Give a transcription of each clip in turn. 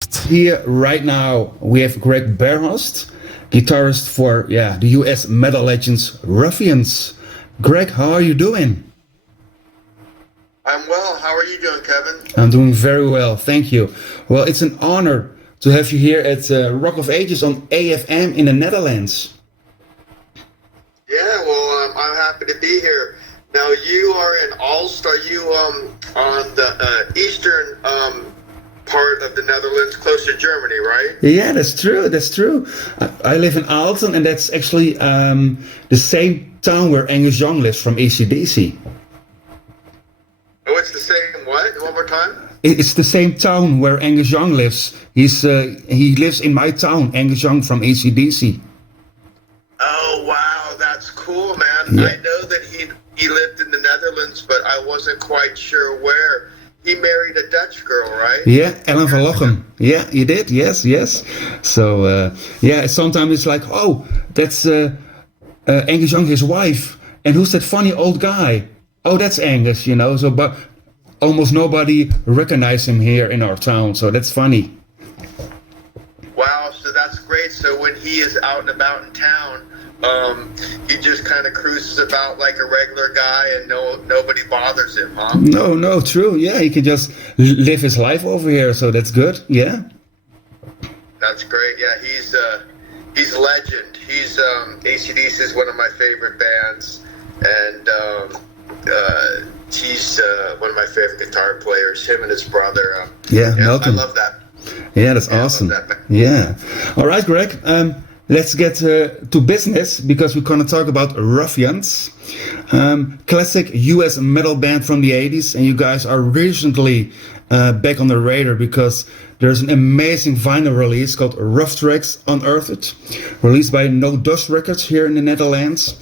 Here right now we have Craig Behrhorst, guitarist for the US metal legends Ruffians. Greg, how are you doing? I'm well. How are you doing, Kevin? I'm doing very well, thank you. Well, it's an honor to have you here at Rock of Ages on AFM in the Netherlands. Yeah, well, I'm happy to be here. Now, you are in Aalst. Are you on the eastern part of the Netherlands, close to Germany, right? Yeah, that's true. That's true. I live in Aalten, and that's actually the same town where Angus Young lives from AC/DC. Oh, it's the same what? One more time? It's the same town where Angus Young lives. He lives in my town, Angus Young from AC/DC. Oh, wow, that's cool, man. Yeah. I know that he lived in the Netherlands, but I wasn't quite sure where. He married a Dutch girl, right? Yeah, Ellen van Lochem. Yeah, he did. Yes, yes. So sometimes it's like, oh, that's Angus Young, his wife, and who's that funny old guy? Oh, that's Angus, you know. So, but almost nobody recognizes him here in our town. So that's funny. Wow, so that's great. So when he is out and about in town, he just kind of cruises about like a regular guy, and nobody bothers him, huh? No, true. Yeah, he can just live his life over here. So that's good. Yeah. That's great. Yeah, he's a legend. He's AC/DC is one of my favorite bands, and he's one of my favorite guitar players. Him and his brother. Malcolm. I love that. Yeah, that's awesome. Yeah. All right, Greg. Let's get to business because we're going to talk about Ruffians, classic US metal band from the 80s. And you guys are recently back on the radar because there's an amazing vinyl release called Ruff Track Unearthed, released by No Dust Records here in the Netherlands.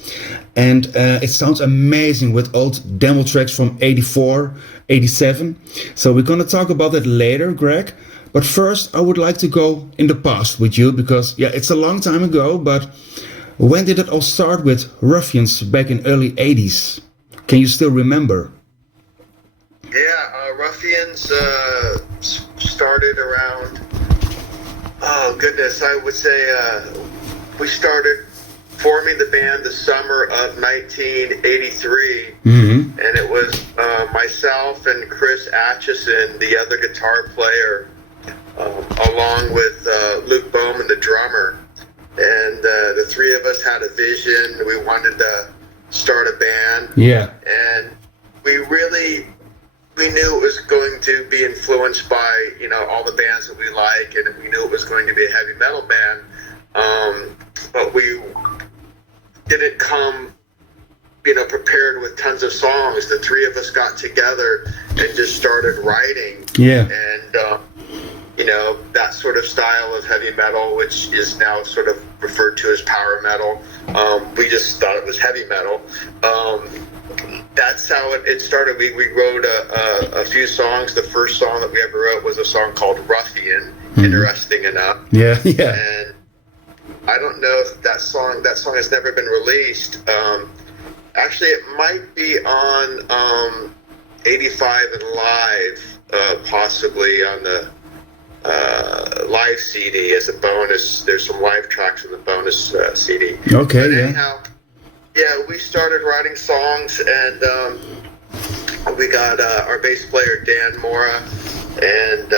And it sounds amazing with old demo tracks from 84, 87. So we're going to talk about that later, Greg. But first, I would like to go in the past with you because, it's a long time ago, but when did it all start with Ruffians back in early 80s? Can you still remember? Yeah, Ruffians started around, oh goodness, I would say we started forming the band the summer of 1983, and it was myself and Chris Atchison, the other guitar player, along with Luke Bowman, the drummer, and the three of us had a vision. We wanted to start a band, and we knew it was going to be influenced by all the bands that we like, and we knew it was going to be a heavy metal band, but we didn't come prepared with tons of songs. The three of us got together and just started writing, and that sort of style of heavy metal, which is now sort of referred to as power metal. We just thought it was heavy metal. That's how it started. We wrote a few songs. The first song that we ever wrote was a song called Ruffian, interesting enough. Yeah. And I don't know if that song has never been released. Actually, it might be on 85 and Live, possibly on the live CD as a bonus. There's some live tracks in the bonus CD. Okay, but anyhow, we started writing songs, and we got our bass player Dan Mora, and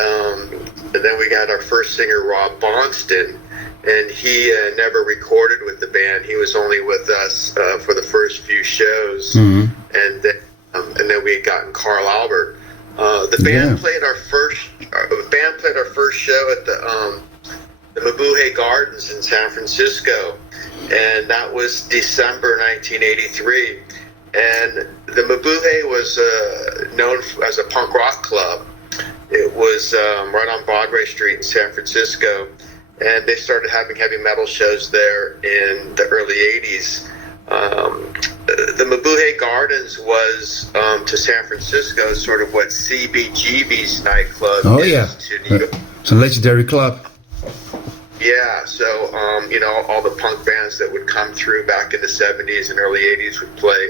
then we got our first singer Rob Bonston, and he never recorded with the band. He was only with us for the first few shows, and then we had gotten Carl Albert. The band played our first show at the Mabuhay Gardens in San Francisco, and that was December 1983. And the Mabuhay was known as a punk rock club. It was right on Broadway Street in San Francisco, and they started having heavy metal shows there in the early 80s. The Mabuhay Gardens was to San Francisco sort of what CBGB's nightclub is to New York. It's a legendary club. Yeah, so all the punk bands that would come through back in the 70s and early 80s would play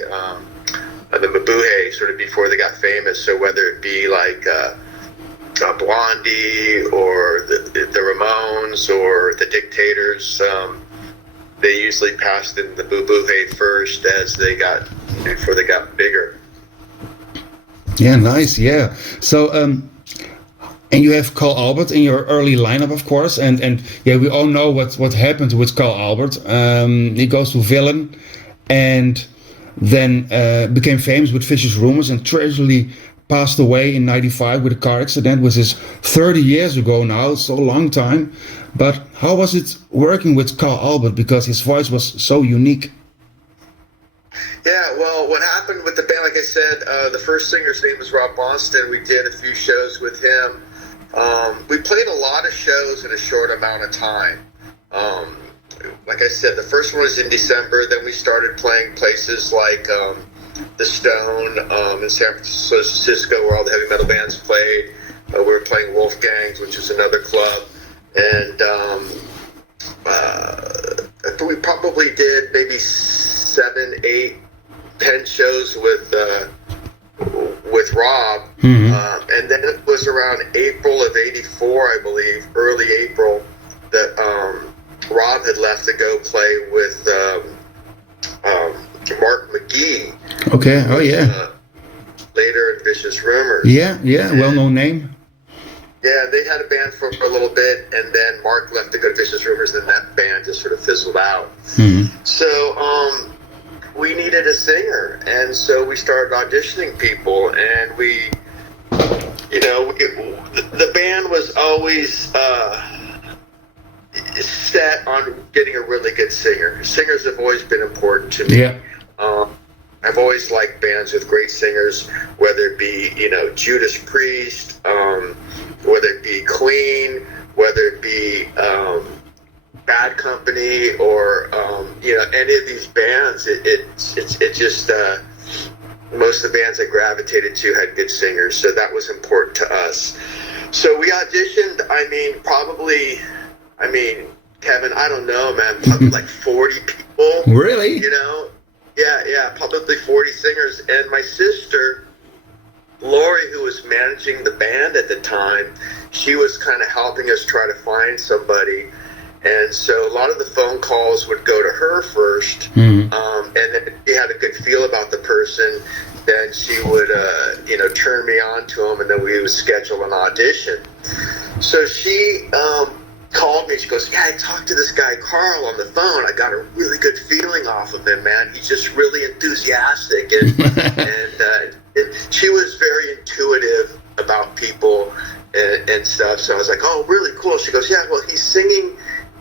the Mabuhay sort of before they got famous. So whether it be like Blondie or the Ramones or the Dictators. They usually passed in the Boo Boo Hay first before they got bigger. Yeah, nice. Yeah. So, and you have Carl Albert in your early lineup, of course, and yeah, we all know what happened with Carl Albert. He goes to Villain, and then became famous with Vicious Rumors, and tragically passed away in '95 with a car accident, which is 30 years ago now. It's a long time. But how was it working with Carl Albert, because his voice was so unique? Yeah, well, what happened with the band, like I said, the first singer's name was Rob Boston. We did a few shows with him. We played a lot of shows in a short amount of time. Like I said, the first one was in December. Then we started playing places like the Stone in San Francisco, where all the heavy metal bands played. We were playing Wolfgang's, which is another club. And we probably did maybe 7, 8, 10 shows with Rob. Mm-hmm. And then it was around April of '84, I believe, early April, that Rob had left to go play with Mark McGee. Okay. Oh yeah. Later in Vicious Rumors. Yeah. Well-known name. Yeah, they had a band for a little bit, and then Mark left to go to Vicious Rumors, and that band just sort of fizzled out. Mm-hmm. So we needed a singer, and so we started auditioning people, and the band was always set on getting a really good singer. Singers have always been important to me. Yeah. I've always liked bands with great singers, whether it be, Judas Priest, whether it be Queen, whether it be Bad Company, or any of these bands. It just most of the bands I gravitated to had good singers, so that was important to us. So we auditioned. Kevin, I don't know, man, probably like 40 people. Really? Yeah, probably 40 singers. And my sister, Lori, who was managing the band at the time, she was kind of helping us try to find somebody. And so a lot of the phone calls would go to her first. Mm-hmm. And then if she had a good feel about the person, then she would, turn me on to him, and then we would schedule an audition. So she called me. She goes, "Yeah, I talked to this guy Carl on the phone. I got a really good feeling off of him, man. He's just really enthusiastic." And she was very intuitive about people and stuff. So I was like, "Oh, really cool." She goes, "Yeah, well, he's singing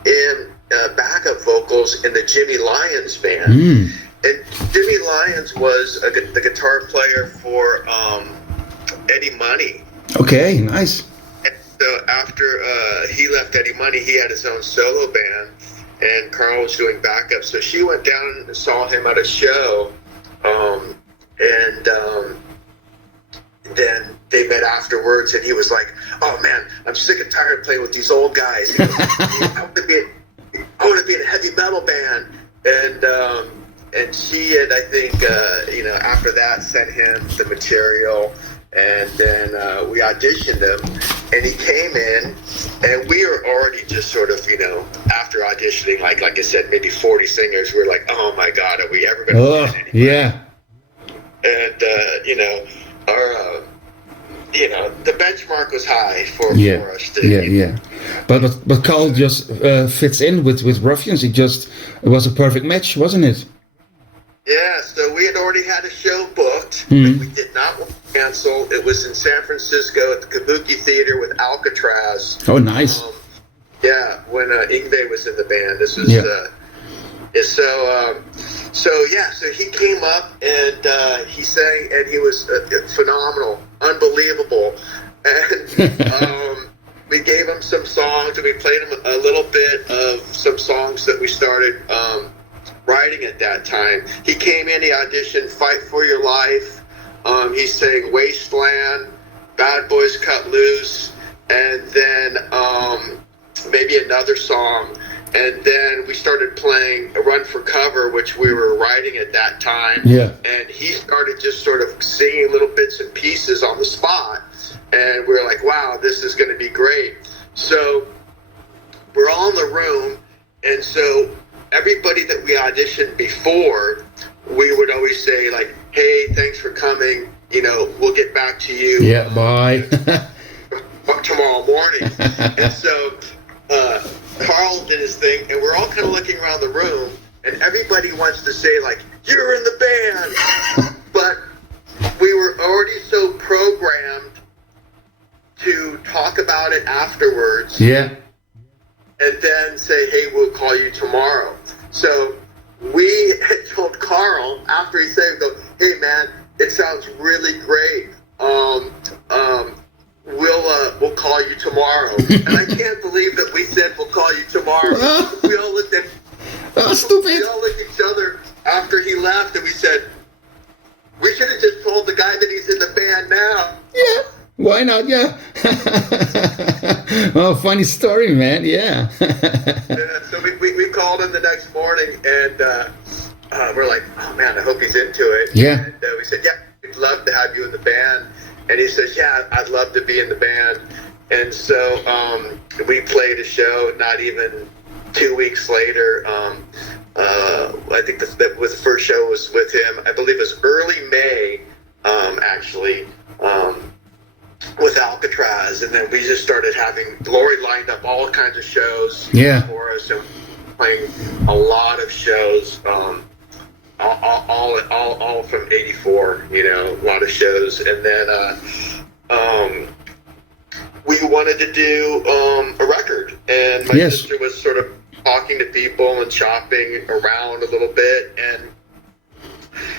in backup vocals in the Jimmy Lyons band." Mm. And Jimmy Lyons was the guitar player for Eddie Money. Okay, nice. So after he left Eddie Money, he had his own solo band, and Carl was doing backup. So she went down and saw him at a show, then they met afterwards, and he was like, "Oh man, I'm sick and tired of playing with these old guys. He goes, I want to be in a heavy metal band." And she had, I think, after that, sent him the material. And then we auditioned him, and he came in, and we were already just sort of, after auditioning, like I said, maybe 40 singers, we were like, "Oh my God, are we ever going to find anybody?" Yeah. And, the benchmark was high for us. But Carl just fits in with Ruffians. It was a perfect match, wasn't it? Yeah, so we had already had a show booked, but we did not want to cancel. It was in San Francisco at the Kabuki Theater with Alcatraz. Oh, nice. When Yngwie was in the band. This was so he came up, and he sang, and he was phenomenal, unbelievable. And we gave him some songs, and we played him a little bit of some songs that we started writing at that time. He came in, he auditioned "Fight for Your Life." He sang "Wasteland," "Bad Boys Cut Loose," and then maybe another song. And then we started playing "Run for Cover," which we were writing at that time. Yeah. And he started just sort of singing little bits and pieces on the spot. and we were like, wow, this is going to be great. So we're all in the room, and so everybody that we auditioned before, we would always say like, hey, thanks for coming, we'll get back to you. Yeah, bye. Tomorrow morning. And so Carl did his thing, and we're all kind of looking around the room, and everybody wants to say like, you're in the band. But we were already so programmed to talk about it afterwards. Yeah. And then say, hey, we'll call you tomorrow. So we had told Carl after he said, hey man, it sounds really great. We'll call you tomorrow. And I can't believe that we said we'll call you tomorrow. We all looked at stupid. We all looked at each other after he left, and we said, we should have just told the guy that he's in the band now. Yeah. Why not? Yeah. Oh, funny story, man. Yeah. Yeah, so we called him the next morning, and we're like, oh man, I hope he's into it. Yeah. And we said, yeah, we'd love to have you in the band. And he says, yeah, I'd love to be in the band. And so we played a show. Not even 2 weeks later, I think that was the first show was with him. I believe it was early May, actually. With Alcatraz, and then we just started having Lori lined up all kinds of shows for us, and playing a lot of shows, all from '84, a lot of shows, and then we wanted to do a record, and my sister was sort of talking to people and shopping around a little bit, and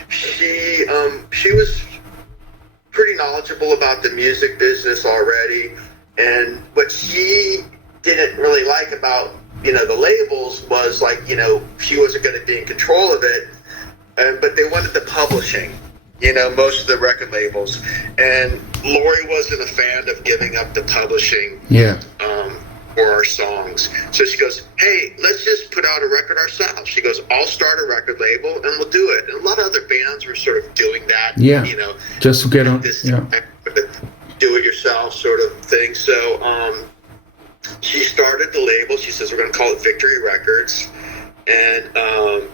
she was pretty knowledgeable about the music business already, and what she didn't really like about the labels was like she wasn't going to be in control of it, but they wanted the publishing, most of the record labels, and Lori wasn't a fan of giving up the publishing for our songs. So she goes, hey, let's just put out a record ourselves. She goes, I'll start a record label and we'll do it. And a lot of other bands were sort of doing that, just to get on this do it yourself sort of thing. So she started the label. She says, we're going to call it Victory Records, and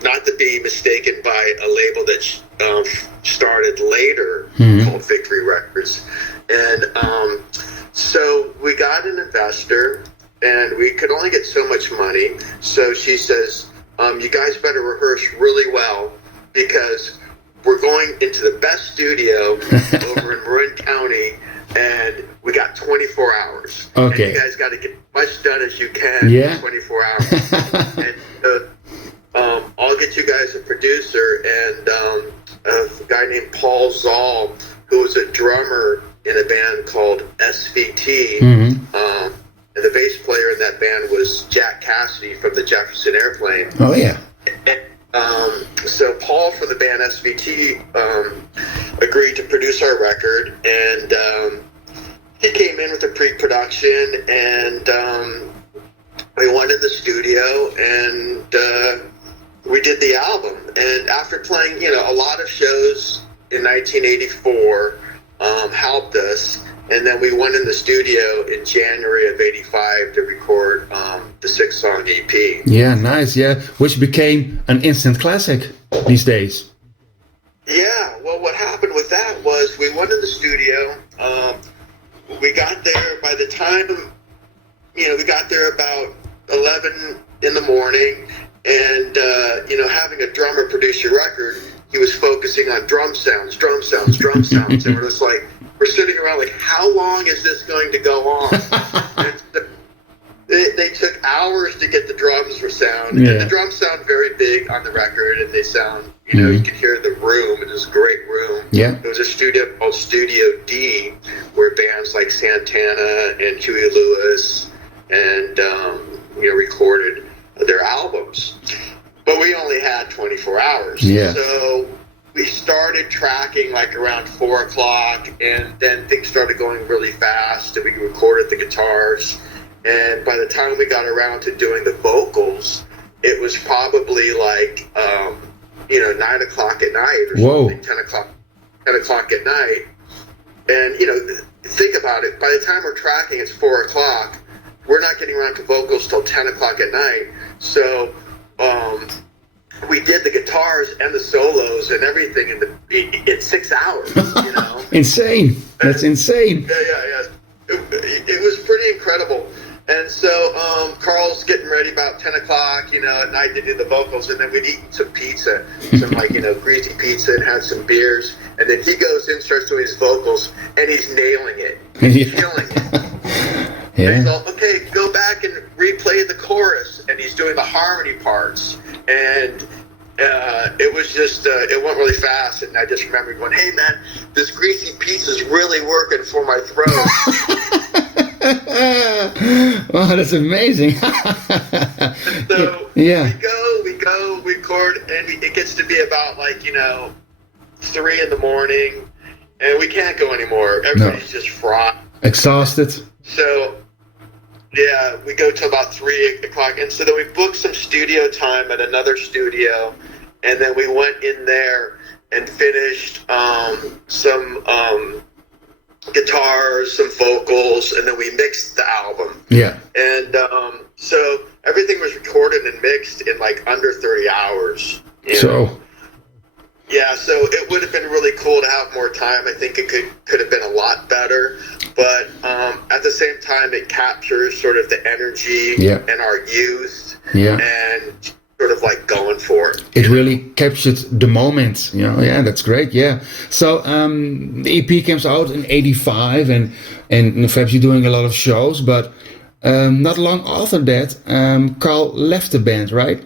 not to be mistaken by a label that started later called Victory Records. And so we got an investor, and we could only get so much money. So she says, you guys better rehearse really well, because we're going into the best studio over in Marin County, and we got 24 hours. Okay. And you guys got to get as much done as you can in 24 hours. And I'll get you guys a producer, and a guy named Paul Zoll, who was a drummer in a band called SVT. And the bass player in that band was Jack Cassidy from the Jefferson Airplane. Oh, yeah. And, so Paul from the band SVT agreed to produce our record, and he came in with the pre-production, and we went in the studio, and we did the album. And after playing, a lot of shows in 1984 helped us. And then we went in the studio in January of '85 to record the 6-song EP. Yeah, nice. Yeah, which became an instant classic these days. Yeah. Well, what happened with that was we went in the studio. We got there by the time, we got there about 11 in the morning, and having a drummer produce your record, he was focusing on drum sounds, and we're just like, we're sitting around like, how long is this going to go on? And they took hours to get the drums for sound. Yeah. And the drums sound very big on the record, and they sound, you could hear the room. It was a great room. Yeah. There was a studio called Studio D, where bands like Santana and Huey Lewis and, recorded their albums. But we only had 24 hours. Yeah. So we started tracking like around 4 o'clock, and then things started going really fast, and we recorded the guitars. And by the time we got around to doing the vocals, it was probably like, 9 o'clock at night or something, 10 o'clock at night. And, think about it. By the time we're tracking, it's 4:00. We're not getting around to vocals till 10:00 at night. So we did the guitars and the solos and everything in 6 hours. You know, insane. That's insane. Yeah. It was pretty incredible. And so Carl's getting ready about 10:00, you know, at night to do the vocals, and then we'd eat some pizza, some like, you know, greasy pizza, and had some beers, and then he goes in, starts doing his vocals, and he's nailing it, killing it. Yeah. And he's all, okay, go back and replay the chorus, and he's doing the harmony parts, and it was just, it went really fast, and I just remember going, hey man, this greasy pizza's really working for my throat. Wow, that's amazing. So yeah. we go, we record, and it gets to be about like, you know, 3 a.m, and we can't go anymore. Everybody's just fried. Exhausted. So, yeah, we go till about 3:00, and so then we booked some studio time at another studio, and then we went in there and finished some guitars, some vocals, and then we mixed the album. Yeah. And so everything was recorded and mixed in like under 30 hours. So. Yeah, so it would have been really cool to have more time. I think it could have been a lot better, but at the same time, it captures sort of the energy and our youth, and sort of like going for it. It really captured the moment, you know. Yeah, that's great. Yeah. So the EP comes out in '85, and perhaps you're doing a lot of shows, but not long after that, Carl left the band, right?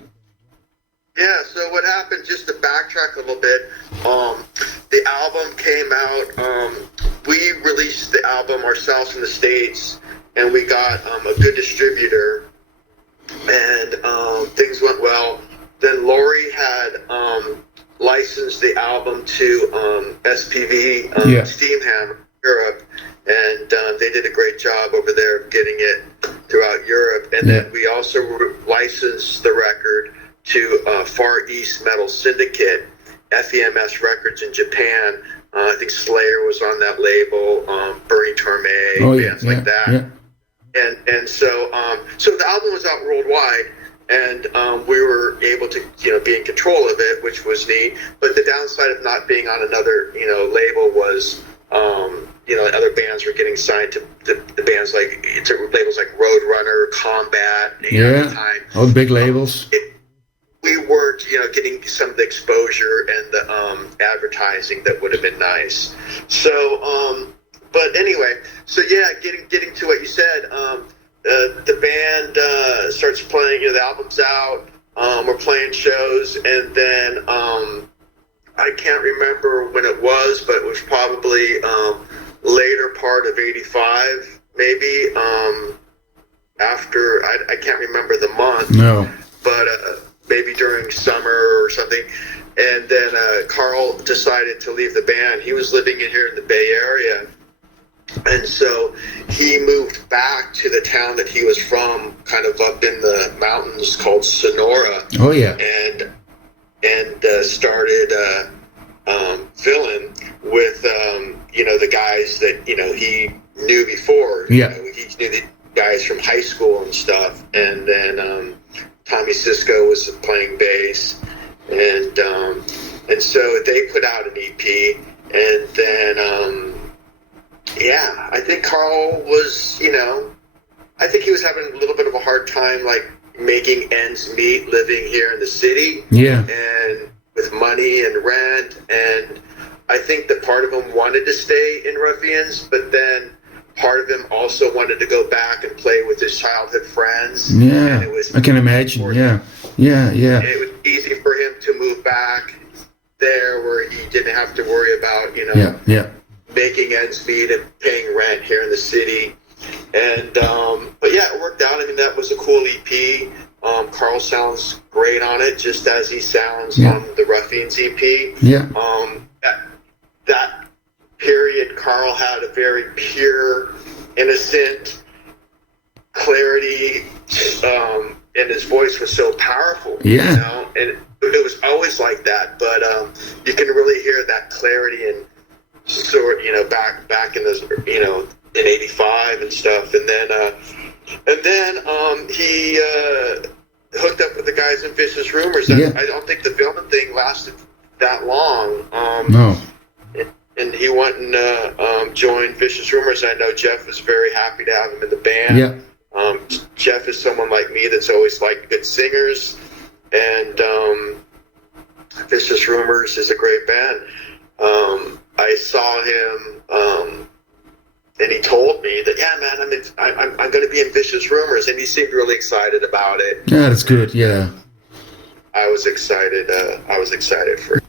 Yeah, so what happened, just to backtrack a little bit, the album came out, we released the album ourselves in the States, and we got a good distributor, and things went well. Then Lori had licensed the album to SPV, Steamhammer, Europe, and they did a great job over there of getting it throughout Europe. And then we also licensed the record to Far East Metal Syndicate, FEMS Records in Japan. I think Slayer was on that label, Burning Torme, bands like that. Yeah. And so the album was out worldwide, and we were able to, you know, be in control of it, which was neat. But the downside of not being on another, you know, label was, you know, other bands were getting signed to the bands like, to labels like Roadrunner, Combat. You know, at the time. All big labels. We weren't, you know, getting some of the exposure and the advertising that would have been nice. So, but anyway, so yeah, getting to what you said, the band starts playing, you know, the album's out, we're playing shows, and then I can't remember when it was, but it was probably later part of '85, maybe, after, I can't remember the month. No. But maybe during summer or something. And then Carl decided to leave the band. He was living in here in the Bay Area. And so he moved back to the town that he was from, kind of up in the mountains called Sonora. Oh, yeah. And started filling with, you know, the guys that, you know, he knew before. Yeah. You know, he knew the guys from high school and stuff. And then Tommy Sisko was playing bass, and so they put out an EP, and then I think Carl was, you know, I think he was having a little bit of a hard time, like making ends meet, living here in the city, and with money and rent, and I think that part of him wanted to stay in Ruffians, but then part of him also wanted to go back and play with his childhood friends. Yeah, and it was, I can imagine. Yeah. And it was easy for him to move back there, where he didn't have to worry about, you know, making ends meet and paying rent here in the city. And but yeah, it worked out. I mean, that was a cool EP. Carl sounds great on it, just as he sounds on the Ruffians EP. Yeah. That period, Carl had a very pure, innocent clarity, and his voice was so powerful. You know? And it was always like that, but you can really hear that clarity and sort, back in the, in '85 and stuff, and then he hooked up with the guys in Vicious Rumors. Yeah. I don't think the filming thing lasted that long. No. And he went and joined Vicious Rumors. I know Jeff was very happy to have him in the band. Yeah. Jeff is someone like me that's always liked good singers, and Vicious Rumors is a great band. I saw him, and he told me that, yeah, man, I'm going to be in Vicious Rumors, and he seemed really excited about it. Yeah, that's good. Yeah. I was excited. I was excited for it.